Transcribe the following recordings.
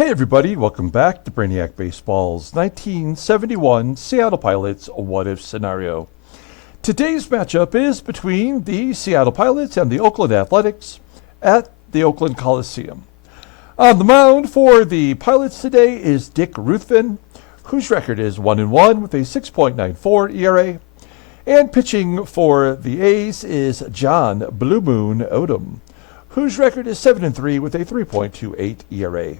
Hey everybody, welcome back to Brainiac Baseball's 1971 Seattle Pilots What If scenario. Today's matchup is between the Seattle Pilots and the Oakland Athletics at the Oakland Coliseum. On the mound for the Pilots today is Dick Ruthven, whose record is 1-1 with a 6.94 ERA. And pitching for the A's is John Blue Moon Odom, whose record is 7-3 with a 3.28 ERA.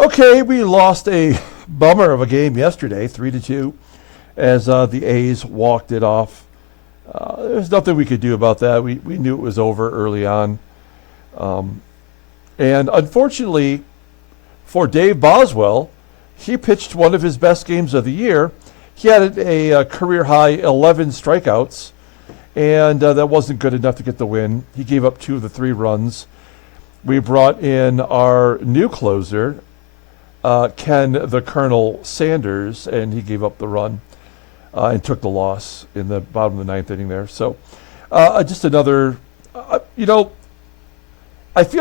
Okay, we lost a bummer of a game yesterday, 3-2, as the A's walked it off. There's nothing we could do about that. We knew it was over early on. And unfortunately for Dave Boswell, he pitched one of his best games of the year. He had a career-high 11 strikeouts, and that wasn't good enough to get the win. He gave up 2 of the 3 runs. We brought in our new closer, Ken the Colonel Sanders, and he gave up the run and took the loss in the bottom of the 9th inning there. So just another, I feel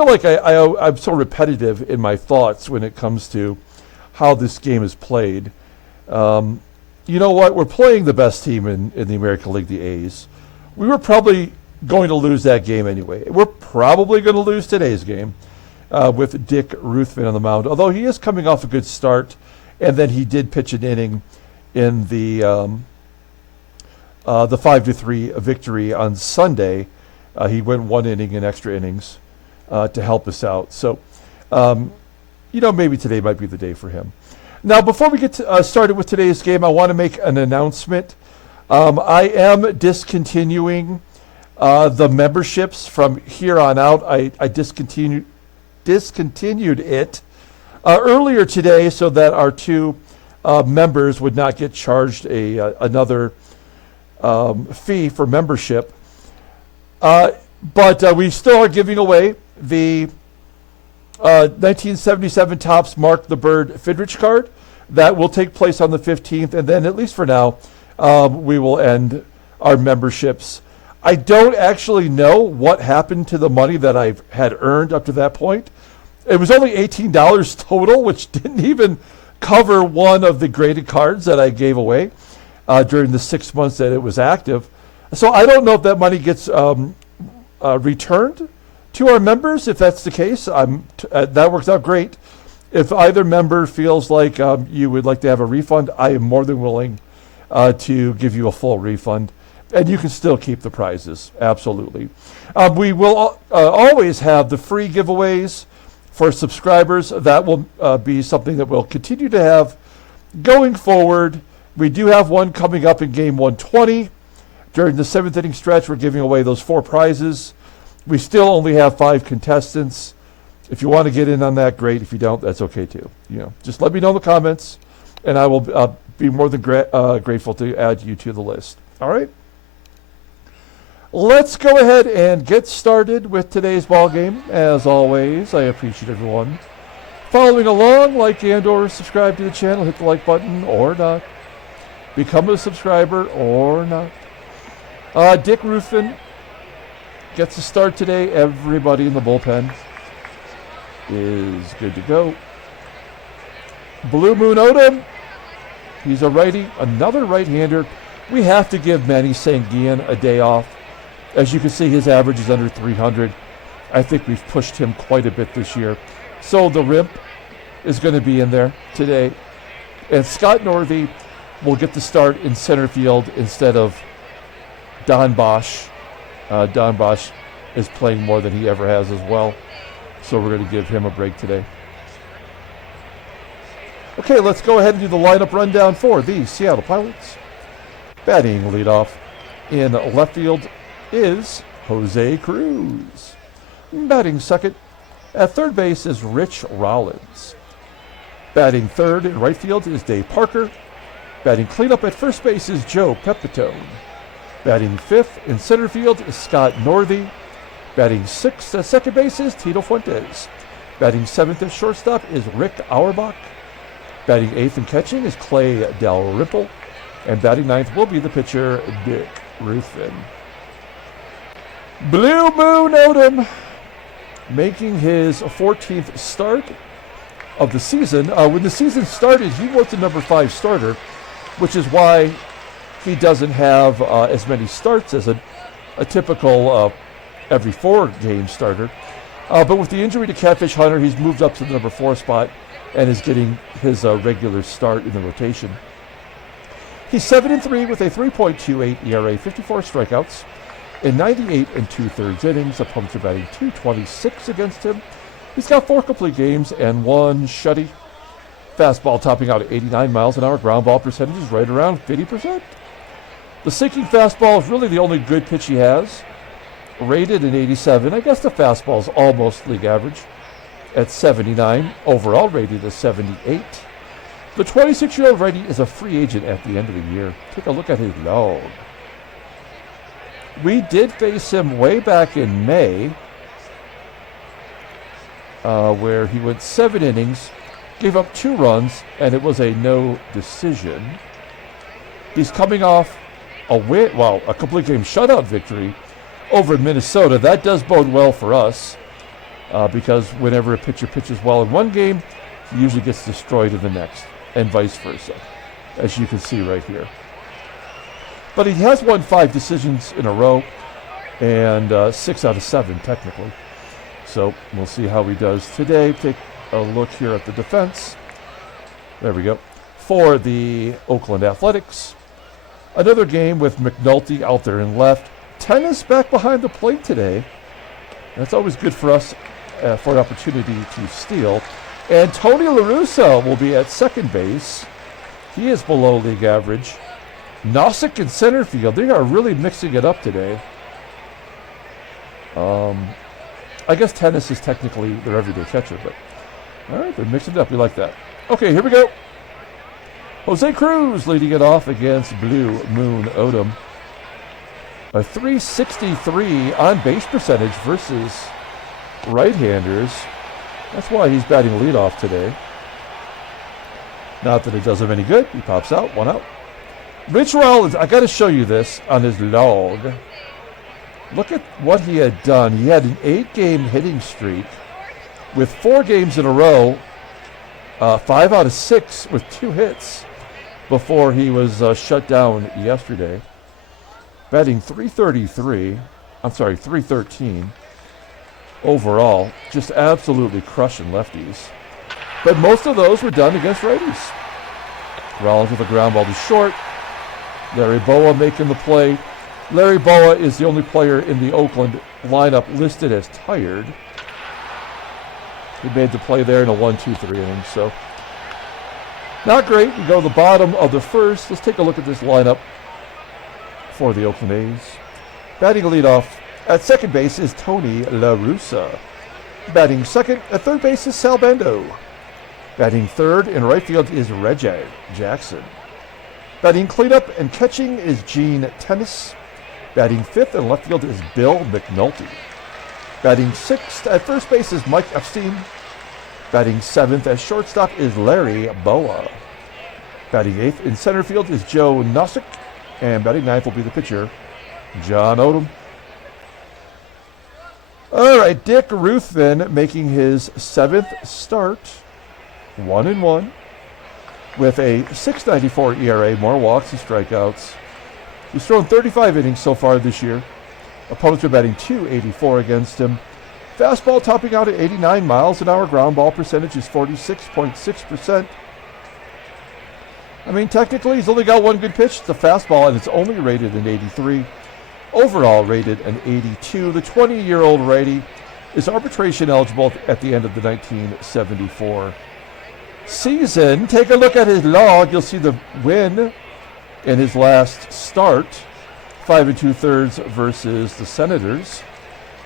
like I'm so repetitive in my thoughts when it comes to how this game is played. You know what? We're playing the best team in the American League, the A's. We were probably going to lose that game anyway. We're probably going to lose today's game. With Dick Ruthven on the mound, although he is coming off a good start, and then he did pitch an inning in the 5-3 victory on Sunday. He went 1 inning in extra innings to help us out. So, maybe today might be the day for him. Now, before we get started with today's game, I want to make an announcement. I am discontinuing the memberships from here on out. I discontinued it earlier today so that our 2 members would not get charged another fee for membership. But we still are giving away the 1977 Topps Mark the Bird Fidrich card. That will take place on the 15th, and then, at least for now, we will end our memberships. I don't actually know what happened to the money that I had earned up to that point. It was only $18 total, which didn't even cover one of the graded cards that I gave away during the 6 months that it was active. So I don't know if that money gets returned to our members. If that's the case, that works out great. If either member feels like you would like to have a refund, I am more than willing to give you a full refund. And you can still keep the prizes, absolutely. We will always have the free giveaways for subscribers. That will be something that we'll continue to have going forward. We do have one coming up in game 120. During the 7th inning stretch, we're giving away those 4 prizes. We still only have 5 contestants. If you want to get in on that, great. If you don't, that's okay too. Just let me know in the comments, and I will be more than grateful to add you to the list. All right? Let's go ahead and get started with today's ball game. As always, I appreciate everyone following along. Like and/or subscribe to the channel. Hit the like button or not. Become a subscriber or not. Dick Ruthven gets a start today. Everybody in the bullpen is good to go. Blue Moon Odom, he's a righty, another right-hander. We have to give Manny Sanguillen a day off. As you can see, his average is under 300. I think we've pushed him quite a bit this year. So the Rimp is going to be in there today. And Scott Northey will get the start in center field instead of Don Bosch. Don Bosch is playing more than he ever has as well. So we're going to give him a break today. Okay, let's go ahead and do the lineup rundown for the Seattle Pilots. Batting leadoff in left field is Jose CRUZ. Batting second at third base is Rich Rollins. Batting third in right field is Dave Parker. Batting cleanup at first base is Joe Pepitone. Batting fifth in center field is Scott Northey. Batting sixth at second base is Tito Fuentes. Batting seventh at shortstop is Rick Auerbach. Batting eighth and catching is Clay Dalrymple. And batting ninth will be the pitcher, Dick Ruthven. Blue Moon Odom making his 14th start of the season. When the season started, he was the number 5 starter, which is why he doesn't have as many starts as a typical every 4-game starter. But with the injury to Catfish Hunter, he's moved up to the number 4 spot and is getting his regular start in the rotation. He's 7-3 with a 3.28 ERA, 54 strikeouts in 98 2/3 innings. Opponents are batting .226 against him. He's got 4 complete games and 1 shutty. Fastball topping out at 89 miles an hour. Ground ball percentage is right around 50%. The sinking fastball is really the only good pitch he has. Rated at 87. I guess the fastball is almost league average at 79. Overall rated at 78. The 26-year-old righty is a free agent at the end of the year. Take a look at his log. We did face him way back in May, where he went 7 innings, gave up 2 runs, and it was a no decision. He's coming off a complete game shutout victory over in Minnesota. That does bode well for us, because whenever a pitcher pitches well in one game, he usually gets destroyed in the next, and vice versa, as you can see right here. But he has won 5 decisions in a row, and 6 out of 7 technically. So we'll see how he does today. Take a look here at the defense. There we go. For the Oakland Athletics, another game with McNulty out there in left. TENACE back behind the plate today. That's always good for us for an opportunity to steal. And Tony La Russa will be at second base. He is below league average. NOSSEK in center field. They are really mixing it up today. I guess TENACE is technically their everyday catcher, but all right, they're mixing it up. We like that. Okay, here we go. Jose CRUZ leading it off against Blue Moon Odom. A .363 on base percentage versus right-handers. That's why he's batting leadoff today. Not that it does him any good. He pops out, 1 out. Rich Rollins, I got to show you this on his log. Look at what he had done. He had an 8-game hitting streak with 4 games in a row, 5 out of 6 with 2 hits before he was shut down yesterday. Batting .313 overall. Just absolutely crushing lefties. But most of those were done against righties. Rollins with a ground ball to short. Larry BOWA making the play. Larry BOWA is the only player in the Oakland lineup listed as tired. He made the play there in a 1-2-3 inning, so not great. We go to the bottom of the first. Let's take a look at this lineup for the Oakland A's. Batting leadoff at second base is Tony La Russa. Batting second at third base is Sal Bando. Batting third in right field is Reggie Jackson. Batting cleanup and catching is Gene Tennis. Batting fifth in left field is Bill McNulty. Batting sixth at first base is Mike Epstein. Batting seventh at shortstop is Larry BOWA. Batting eighth in center field is Joe Nossek. And batting ninth will be the pitcher, John Odom. All right, Dick Ruthven making his 7th start, 1-1, with a .694 ERA, more walks and strikeouts. He's thrown 35 innings so far this year. Opponents are batting .284 against him. Fastball topping out at 89 miles an hour. Ground ball percentage is 46.6%. I mean, technically, he's only got one good pitch. It's a fastball, and it's only rated an 83. Overall rated an 82. The 20-year-old righty is arbitration eligible at the end of the 1974 season. Take a look at his log. You'll see the win in his last start, 5 2/3 versus the Senators,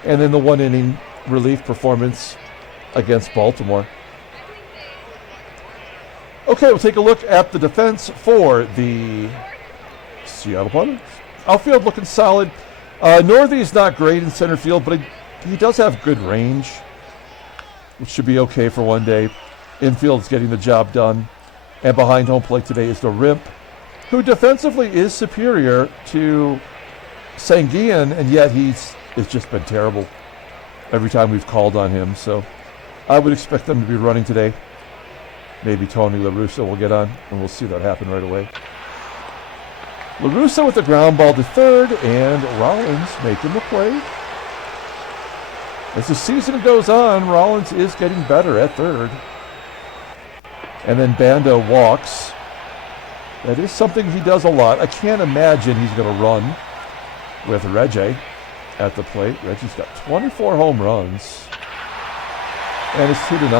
and then the 1-inning relief performance against Baltimore. Okay, we'll take a look at the defense for the Seattle Mariners. Outfield looking solid. Northey's not great in center field, but he does have good range, which should be okay for one day. Infield's getting the job done. And behind home plate today is DALRYMPLE, who defensively is superior to Sanguian, and yet it's just been terrible. every time we've called on him. So I would expect them to be running today. Maybe Tony La Russa will get on, and we'll see that happen right away. La Russa with the ground ball to third, and Rollins making the play. As the season goes on, Rollins is getting better at third. And then Bando walks. That is something he does a lot. I can't imagine he's going to run with Reggie at the plate. Reggie's got 24 home runs. And it's 2-0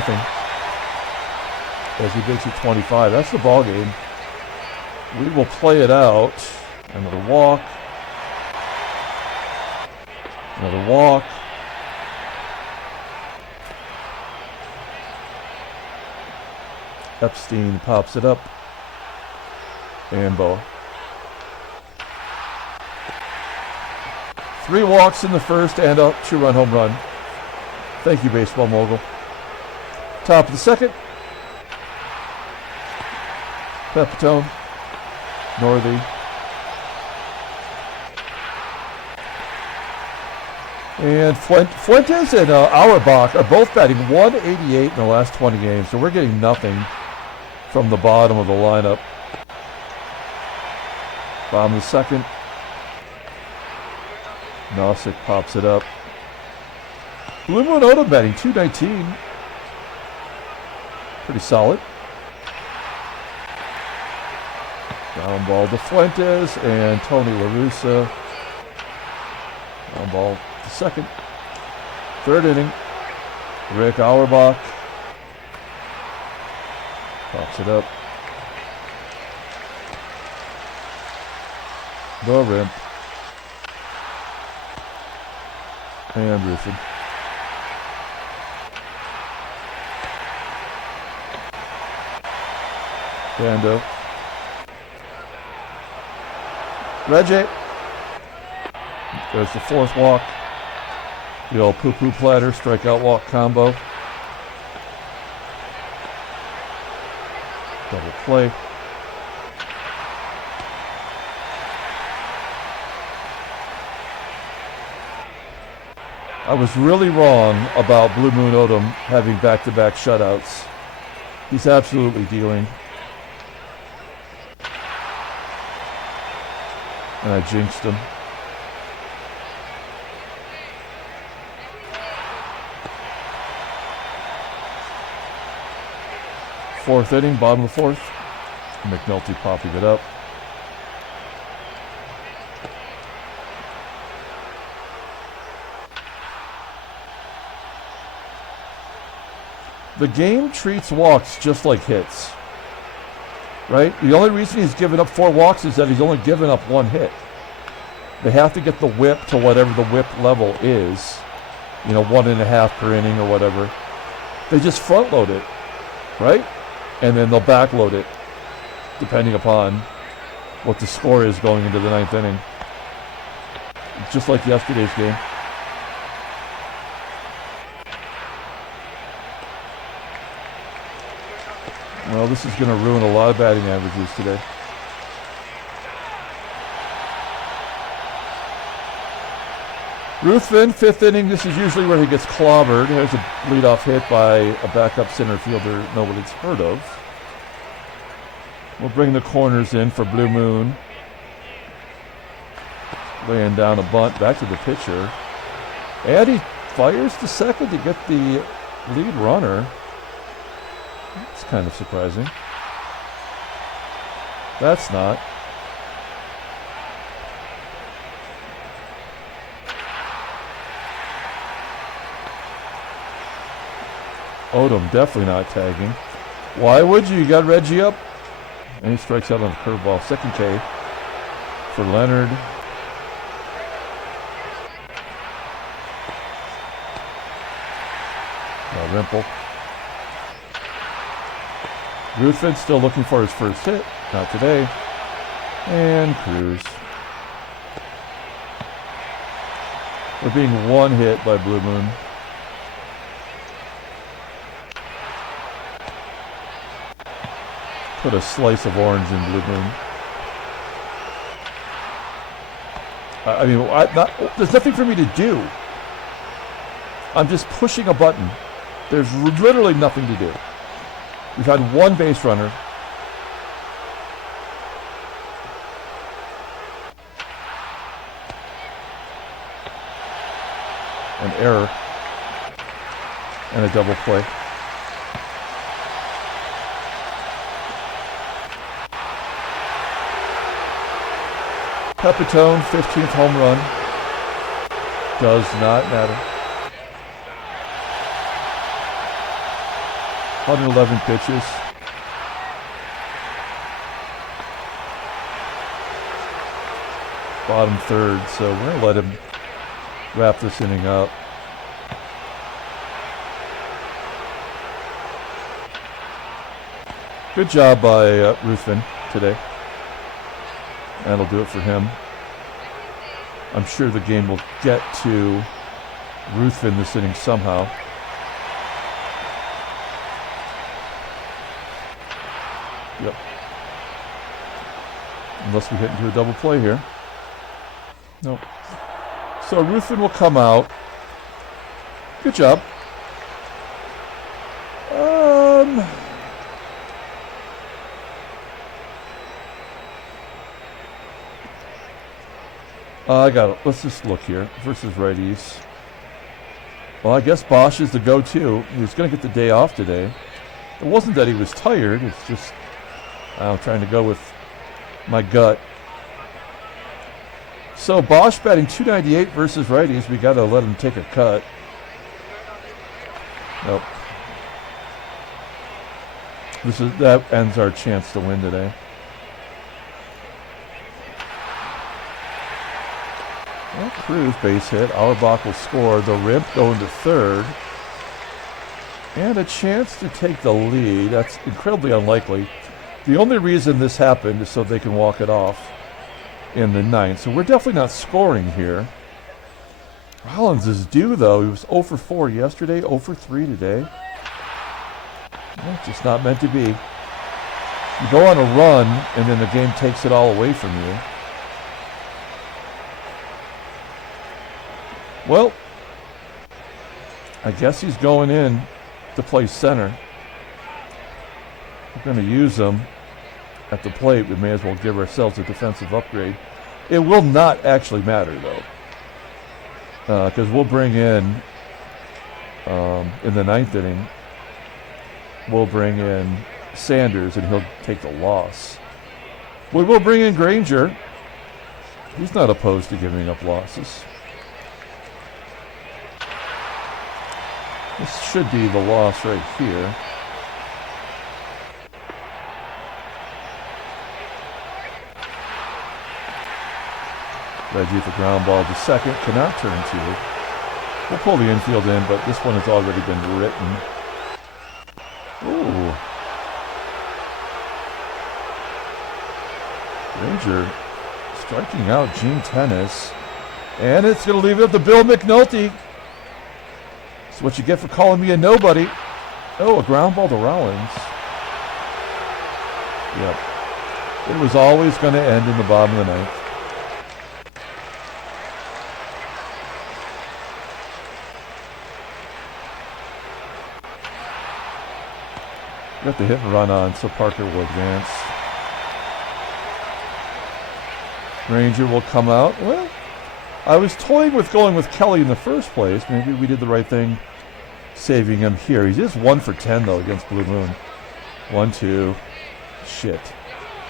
as he makes it 25. That's the ball game. We will play it out. Another walk. Another walk. EPSTEIN pops it up. And BOWA. 3 walks in the first and a 2-run home run. Thank you, baseball mogul. Top of the second. PEPITONE. NORTHEY. And Fuentes and AUERBACH are both batting .188 in the last 20 games. So we're getting nothing from the bottom of the lineup. Bottom of the second. NOSSEK pops it up. Blue Moon Odom batting .219. Pretty solid. Ground ball to Fuentes and Tony La Russa. Ground ball to second. Third inning. Rick AUERBACH pops it up. The rim. And Ruthven. Bando. Reggie. There's the fourth walk. The old poo-poo platter, strikeout walk combo. Double play. I was really wrong about Blue Moon Odom having back-to-back shutouts. He's absolutely dealing. And I jinxed him. Fourth inning, bottom of the fourth. McNulty popping it up. The game treats walks just like hits. Right? The only reason he's given up 4 walks is that he's only given up 1 hit. They have to get the whip to whatever the whip level is. 1.5 per inning or whatever. They just front load it. Right? And then they'll back load it depending upon what the score is going into the 9th inning. Just like yesterday's game. Well, this is going to ruin a lot of batting averages today. Ruthven, 5th inning. This is usually where he gets clobbered. There's a leadoff hit by a backup center fielder nobody's heard of. We'll bring the corners in for Blue Moon. Laying down a bunt back to the pitcher. And he fires to second to get the lead runner. That's kind of surprising. That's not. Odom definitely not tagging. Why would you? You got Reggie up. And he strikes out on the curveball. Second K for Leonard. Dalrymple. Ruthven still looking for his first hit. Not today. And CRUZ. We're being one hit by Blue Moon. Put a slice of orange in Blue Moon. I mean, there's nothing for me to do. I'm just pushing a button. There's literally nothing to do. We've had one base runner. An error. And a double play. Pepitone, 15th home run. Does not matter. 111 pitches. Bottom third, so we're going to let him wrap this inning up. Good job by Ruthven today. That'll do it for him. I'm sure the game will get to Ruthven this inning somehow. Yep. Unless we hit into a double play here. Nope. So Ruthven will come out. Good job. I got it. Let's just look here. Versus righties. Well, I guess Bosch is the go-to. He's going to get the day off today. It wasn't that he was tired. It's just I'm trying to go with my gut. So Bosch batting .298 versus righties. We got to let him take a cut. Nope. That ends our chance to win today. Well, CRUZ base hit. Auerbach will score. The Rimp going to third. And a chance to take the lead. That's incredibly unlikely. The only reason this happened is so they can walk it off in the ninth. So we're definitely not scoring here. Rollins is due, though. He was 0 for 4 yesterday, 0 for 3 today. Well, it's just not meant to be. You go on a run, and then the game takes it all away from you. Well, I guess he's going in to play center. We're going to use him at the plate. We may as well give ourselves a defensive upgrade. It will not actually matter, though, because we'll bring in the ninth inning, we'll bring in Sanders, and he'll take the loss. We will bring in Granger. He's not opposed to giving up losses. This should be the loss right here. Reggie at the ground ball to second, cannot turn to. We'll pull the infield in, but this one has already been written. Ooh. Ranger striking out Gene Tennis. And it's going to leave it up to Bill McNulty. That's what you get for calling me a nobody. Oh, a ground ball to Rollins. Yep. It was always going to end in the bottom of the ninth. Got the hit and run on, so Parker will advance. Ranger will come out. Well, I was toying with going with Kelly in the first place. Maybe we did the right thing saving him here. He is 1 for 10, though, against Blue Moon. 1-2. Shit.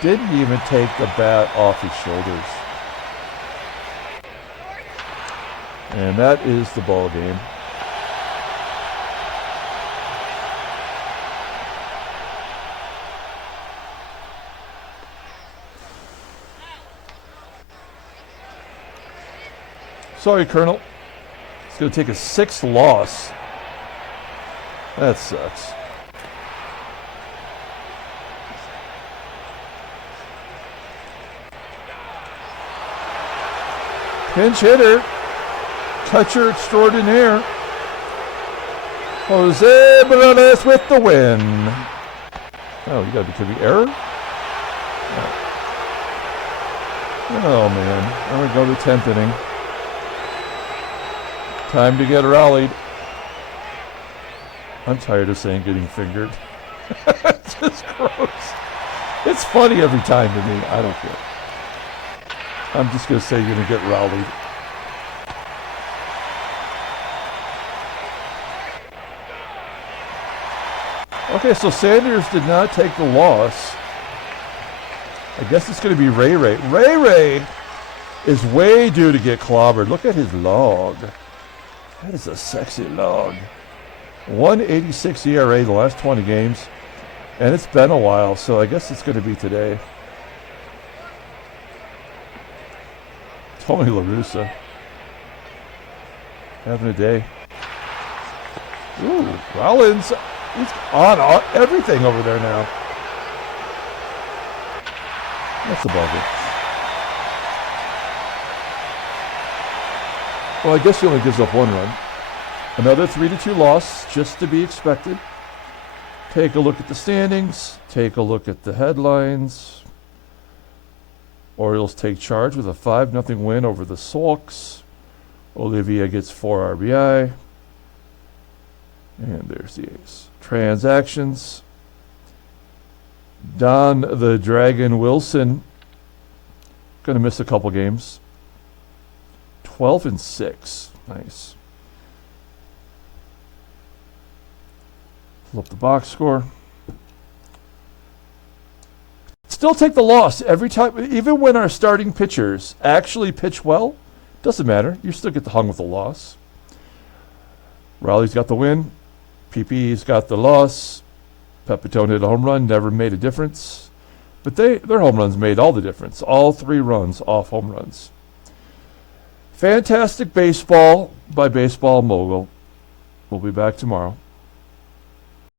Didn't even take the bat off his shoulders. And that is the ball game. Sorry, Colonel. It's going to take a 6th loss. That sucks. Pinch hitter. Catcher extraordinaire. Jose Morales with the win. Oh, you got to be error? Oh, man. I'm going to go to the 10th inning. Time to get rallied. I'm tired of saying getting fingered. It's just gross. It's funny every time to me. I don't care. I'm just going to say you're going to get rallied. Okay, so Sanders did not take the loss. I guess it's going to be Ray Ray. Ray Ray is way due to get clobbered. Look at his log. That is a sexy log. 1.86 ERA the last 20 games. And it's been a while, so I guess it's going to be today. Tony La Russa. Having a day. Ooh, Rollins. He's on everything over there now. That's above it. Well, I guess he only gives up one run. Another 3-2 loss, just to be expected. Take a look at the standings. Take a look at the headlines. Orioles take charge with a 5-0 win over the Sox. Olivia gets 4 RBI. And there's the ace. Transactions. Don the Dragon Wilson going to miss a couple games. 12-6. Nice. Pull up the box score. Still take the loss every time. Even when our starting pitchers actually pitch well, doesn't matter. You still get the hung with the loss. Raleigh's got the win. PP's got the loss. Pepitone hit a home run, never made a difference. But their home runs made all the difference. All 3 runs off home runs. Fantastic baseball by Baseball Mogul. We'll be back tomorrow.